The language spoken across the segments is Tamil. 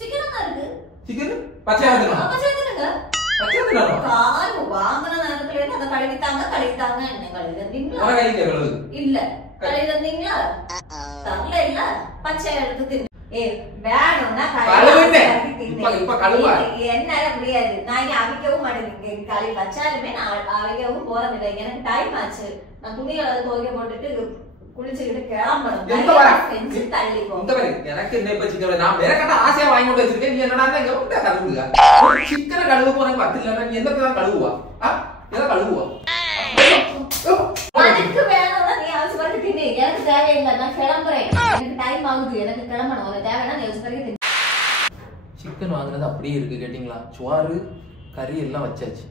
சிக்கன் தான் இருக்கு. சிக்கன் பச்சையா இருக்குமா? பச்சையா இருக்குங்க. பச்சையா இருக்குமா? கால் வாங்குன நேரத்துல இருந்து அத கழுவிட்டாங்க என்ன கழுவிட்டீங்களா? வர கைக்கு கழுவு. இல்ல. கழுவிட்டீங்களா? தரல இல்ல. பச்சையா எடுத்து தின்னு. வேணும்னா கழுவுனே. இப்ப கழுவா. என்னால முடியாது. நான் இங்க அவிக்கவும் மாட்டேன். காலை வச்சாலுமே நான் அவிக்கவும் போறதில்லை. எனக்கு டைம் ஆச்சு. நான் துணிகளை துவைக்க போட்டுட்டு குளிச்சுக்கிட்டு கிளம்பணும். செஞ்சு தள்ளி போ. எனக்கு என்ன இப்ப சிக்கன் நான் வேற கட்ட ஆசையா வாங்கி கொண்டு வச்சிருக்கேன். நீ என்னடா இங்க விட்ட கழுவுங்க. ஒரு சிக்கனை கழுவ போறேன் பத்து இல்ல. நீ என்னதான் கழுவுவா? எதை கழுவுவா? அதுக்கு வேணும்னா நீ அவசரப்பட்டு தின்னு. எனக்கு தேவையில்லை. நான் கிளம்புறேன். எனக்கு டைம் ஆகுது. எனக்கு கிளம்பணும். உனக்கு தேவைன்னா நீ அவசரப்பட்டு தின்னு. சிக்கன் வாங்குறது அப்படியே இருக்கு கேட்டிங்களா? சோறு கறி எல்லாம் வச்சாச்சு.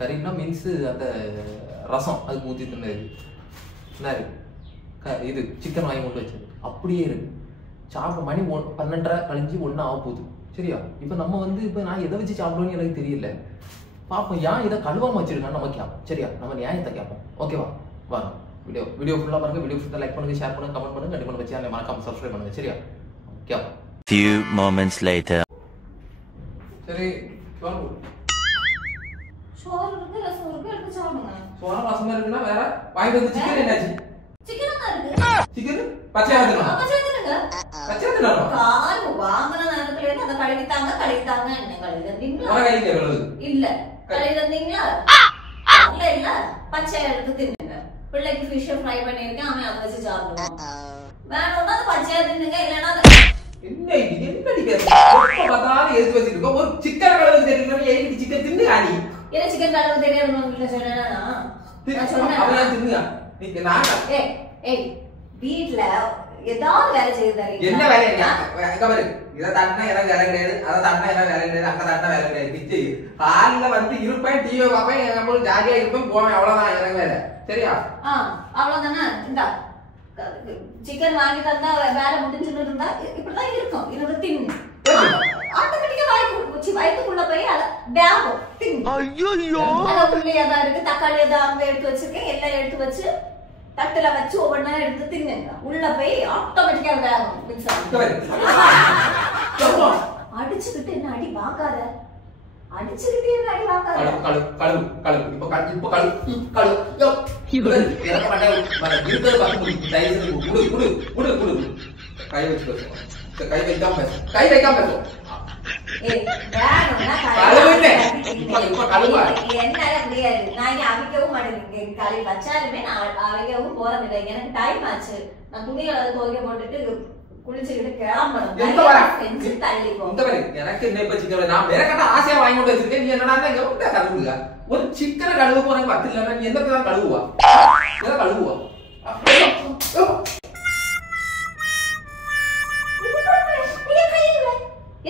கறின்னா மீன்ஸ் அந்த ரசம் அதுக்கு ஊற்றி தின்னது என்ன இருக்கு இது சிக்கன் வாங்கி கொண்டு வச்சது அப்படியே இருக்கு. சாப்பிட மணி 12:30 கழிஞ்சு 1 ஆக போகுது. சரியா? இப்போ நம்ம இப்போ நான் எதை வச்சு சாப்பிடுவோன்னு எனக்கு தெரியல. பார்ப்போம் ஏன் இதை கழுவாம வச்சிருக்கான்னு நம்ம கேட்போம். சரியா? நம்ம நியாயத்தை கேட்போம். ஓகேவா? வாங்க வீடியோ ஃபுல்லாக பாருங்க. வீடியோ ஃபுல்லாக லைக் பண்ணுங்க, ஷேர் பண்ணுங்க, கமெண்ட் பண்ணுங்க, கண்டிப்பாக வச்சு அதை மறக்காம சப்ஸ்கிரைப் பண்ணுங்க. சரியா? கேட்போம். Few moments later. சரி சோறு இருக்கு, ரசம் இருக்கு, எடுத்து சாப்பிடுங்க. சோறு ரசம் இருக்குன்னா வேற வாங்கி வந்து சிக்கன் என்னாச்சு? சிக்கன் தான் இருக்கு. சிக்கன் பச்சையா இருக்குமா? பச்சையா இருக்குங்க. பச்சையா இருக்குமா? கால் வாங்குன நேரத்துல இருந்து அத கழுவிட்டாங்க என்ன கழுவிட்டீங்களா? வர கைக்கு கழுவு. இல்ல. கழுவிட்டீங்களா? இல்ல. பச்சையா எடுத்து தின்னுங்க. பிள்ளைக்கு ஃபிஷ் ஃப்ரை பண்ணிருக்கேன். அவன் அதை வச்சு சாப்பிடுவான். வேணும்னா அது பச்சையா தின்னுங்க. இல்லன்னா என்னடி பேச? பார்த்தாலும் எடுத்து வச்சிருக்கோம். ஒரு சிக்கன் கழுவு தெரியும். ஏன் சிக்கன் தின்னு ஆனி? ஏன் சிக்கன் கழுவு தெரியாது உங்களுக்கு சொன்னேனா? நான் சொன்னேன். அவளே தின்னுங்க. நீங்க நாங்க ஏய் வீட்ல ஏதாவது வேலை செய்து தரீங்க. என்ன வேலை? எங்க பாரு. இத தண்ணா எனக்கு வேலை கிடையாது. அத தண்ணா எனக்கு வேலை கிடையாது. அங்க தண்ணா வேலை கிடையாது. கிச்சி காலைல வந்து இருப்பேன், டிவி பார்ப்பேன், நம்ம ஜாலியா இருப்பேன், போவேன். அவ்வளவுதான் எனக்கு வேலை. சரியா? அவ்வளவுதானே. இந்த சிக்கன் வாங்கி தந்தா வேலை முடிஞ்சுன்னு இருந்தா இப்படிதான் இருக்கும். இது தின்னு ஆட்டோமேட்டிக்கா வயிற்றுக்குள்ள போய் வேகும். உள்ளியாதான் இருக்கு, தக்காளி ஏதாவது அங்க எடுத்து வச்சிருக்கேன். எல்லாம் எடுத்து வச்சு தட்டுல வச்சு ஒவ்வொன்னா எடுத்து தின்னுங்க. உள்ள போய் ஆட்டோமேட்டிக்கா வேகும். அடிச்சுக்கிட்டு என்ன அடி வாக்காத. அடிச்சுக்கிட்டு என்ன அடி வாக்காத. என்னால முடியாது. நான் இங்க அவிக்கவும் மாட்டேன். காலை வச்சாலுமே நான் அவிக்கவும் போறதில்லை. எனக்கு டைம் ஆச்சு. நான் துணிகளை துவைக்க போட்டுட்டு குளிச்சுக்கிட்டு கிளம்பணும். செஞ்சு தள்ளி போ. எனக்கு என்ன இப்ப சிக்கன் நான் வேற கட்ட ஆசையா வாங்கி கொண்டு வச்சிருக்கேன். நீ என்னடா இங்க விட்ட கழுவுங்க. ஒரு சிக்கனை கழுவ போறேன் பத்து இல்ல. நீ என்னதான் கழுவுவா? எதை கழுவுவா?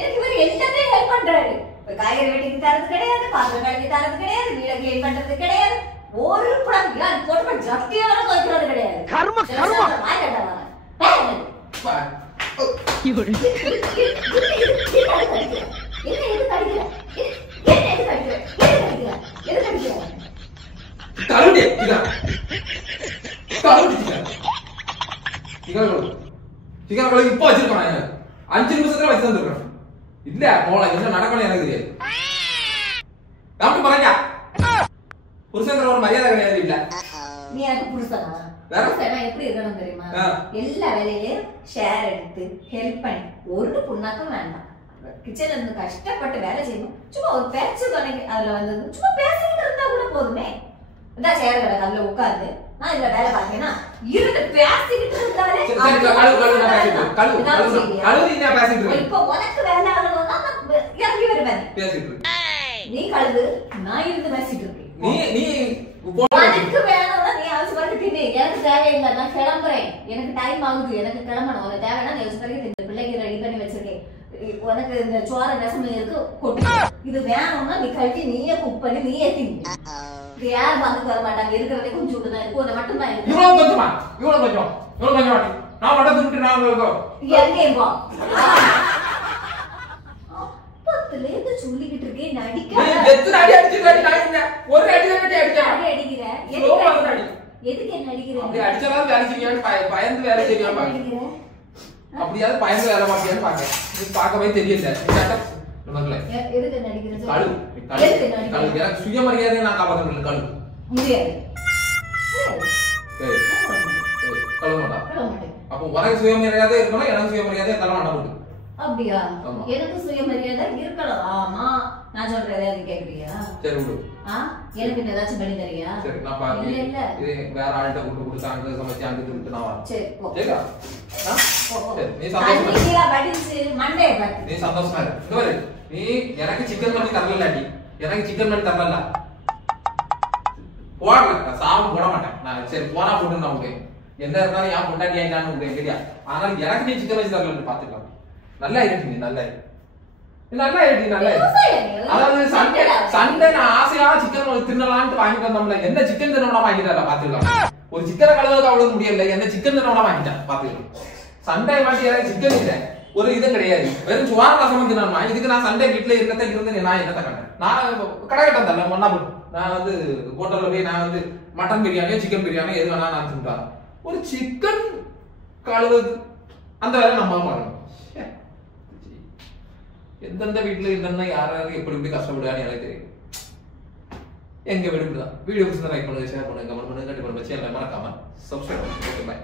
எனக்கு இவர் எல்லாமே ஹெல்ப் பண்றாரு. காய்கறி வெட்டி தரது கிடையாது, பாத்திரம் கழுவி தரது கிடையாது, வீட கிளீன் பண்றது கிடையாது. ஒரு குடம் போட்டு ஜட்டியோட துவைக்கிறது கிடையாது. இப்ப வச்சிருக்கேன். 5 நிமிஷத்துல வச்சு வந்துருக்கேன். இல்ல போல என்ன நடக்கணும் எனக்கு தெரியாது. புருஷன் ஒரு மரியாதை கிடையாது. இல்ல நீ எனக்கு புருஷனா? எப்படி இருக்கணும் தெரியுமா? எல்லா வேலையிலயும் ஷேர் எடுத்து ஹெல்ப் பண்ணி ஒரு புண்ணாக்கம் வேண்டாம். கிச்சன்ல இருந்து கஷ்டப்பட்டு வேலை செய்யணும். சும்மா ஒரு பேச்சு துணைக்கு அதுல வந்து சும்மா பேசிக்கிட்டு இருந்தா கூட போதுமே. இந்த சேர் கிடக்கு அதுல உட்காந்து நான் இதுல வேலை பார்த்தேன்னா இருந்து பேசிக்கிட்டு இருந்தாலே இப்போ உனக்கு வேலை ஆகணும்னா இறங்கி வருவேன். நீ கழுது, நான் இருந்து பேசிட்டு இருக்கேன். எனக்கு வேணும்னா நீ அவசரப்பட்டு தின்னு. எனக்கு தேவையில்லை. நான் கிளம்புறேன். எனக்கு டைம் ஆகுது. எனக்கு கிளம்பணும். உனக்கு தேவைன்னா நீ அவசரப்பட்டு தின்னு. பிள்ளைக்கு ரெடி பண்ணி வச்சிருக்கேன். உனக்கு இந்த சோற ரசம் இருக்கு கொட்டு. இது வேணும்னா நீ கழட்டி நீயே குக் பண்ணி நீயே தின்னு. இது யாரும் பார்த்து வர மாட்டாங்க. இருக்கிறதே கொஞ்சம் விட்டுதான் இருக்கும். அதை மட்டும் தான் இருக்கு. இவ்வளவு கொஞ்சம் நான் மட்டும் தின்னுட்டு நான் எங்கே இருக்கும்? அப்பத்துலேருந்து சொல்லிக்கிட்டு இருக்கேன். நடிக்காத. எத்தனை அடி அடிச்சிருக்காடி? நான் என்ன ஒரு அடி தான் அடிக்கிற. எதுக்கு என்ன அடிக்கிற? அப்படி அடிச்சதால வேலை செய்யணும். பயந்து வேலை செய்யணும். அப்ப அப்படியாவது பயந்து வேலை பார்த்தியான்னு பாக்கேன். இது பார்க்கவே தெரியல. நமக்குல எதுக்கு நடிக்கிறது? கழு எனக்கு சுயமரியாதையை நான் காப்பாற்ற முடியல. கழு முடியாது. கழுவ மாட்டேன். அப்போ உனக்கு சுயமரியாதை இருக்கணும், எனக்கு சுயமரியாதை தர மாட்டேன். அப்படியா? எனக்கு சுயமரியாதை இருக்கலாம். ஆமா, நான் சொல்றதே அது கேக்குறியா? சரி விடு. எனக்கு ஏதாச்சும் பண்ணி தரியா? சரி நான் பாத்து. இல்ல இது வேற ஆள்கிட்ட கூட்டு அங்க சமைச்சு அங்க விட்டு நான் வரேன். சரி போ. சரியா? சரி நீ சந்தோஷமா நீ படிச்சு மண்டே பாத்து. நீ சந்தோஷமா இரு. இங்க பாரு. நீ எனக்கு சிக்கன் பண்ணி தரலடி. எனக்கு சிக்கன் பண்ணி தரல. போடல. சாவு போட மாட்டேன். நான் சரி போனா போட்டு நான் விடுறேன். என்ன இருந்தாலும் யா பொண்டாட்டி ஆயிட்டான்னு விடுறேன். சரியா? ஆனா எனக்கு நீ சிக்கன் வச்சு தரலன்னு பாத்துக்கலாம். நல்லா இருக்கு. நல்லா இருக்கு. நல்லா இருக்கு. நல்லா இருக்கு. அதாவது சண்டே நான் ஆசையா சிக்கன் தின்னலாம்னு வாங்கிட்டு வந்தோம்ல. என்ன சிக்கன் தின்னோம்னா வாங்கிட்டாரா பாத்துக்கலாம். ஒரு சிக்கனை கழுவுறது அவ்வளவு முடியல. என்ன சிக்கன் தின்னோம்னா வாங்கிட்டேன் பாத்துக்கலாம். சண்டே மாட்டி யாரும் சிக்கன் இல்லை. ஒரு இதுவும் கிடையாது. வெறும் சுவார ரசம் தின்னா. இதுக்கு நான் சண்டே வீட்டுல இருந்து நான் என்னத்தை கண்டேன். நான் கடை கட்டம் தரல. ஒன்னா நான் வந்து ஹோட்டல்ல போய் நான் வந்து மட்டன் பிரியாணியோ சிக்கன் பிரியாணியோ எது வேணா நான் தின்னுட்டாங்க. ஒரு சிக்கன் கழுவுது அந்த வேலை நம்ம பண்ணணும். எந்தெந்த வீட்டுல என்னென்ன யார் யாரு எப்படி எப்படி கஷ்டப்படுவான்னு எனக்கு தெரியும். எங்க வீடு தான். வீடியோ பிடிச்சிருந்தா லைக் பண்ணுங்க, ஷேர் பண்ணுங்க, கமெண்ட் பண்ணுங்க, கண்டிப்பா மறக்காம சப்ஸ்கிரைப் பண்ணுங்க. Okay bye.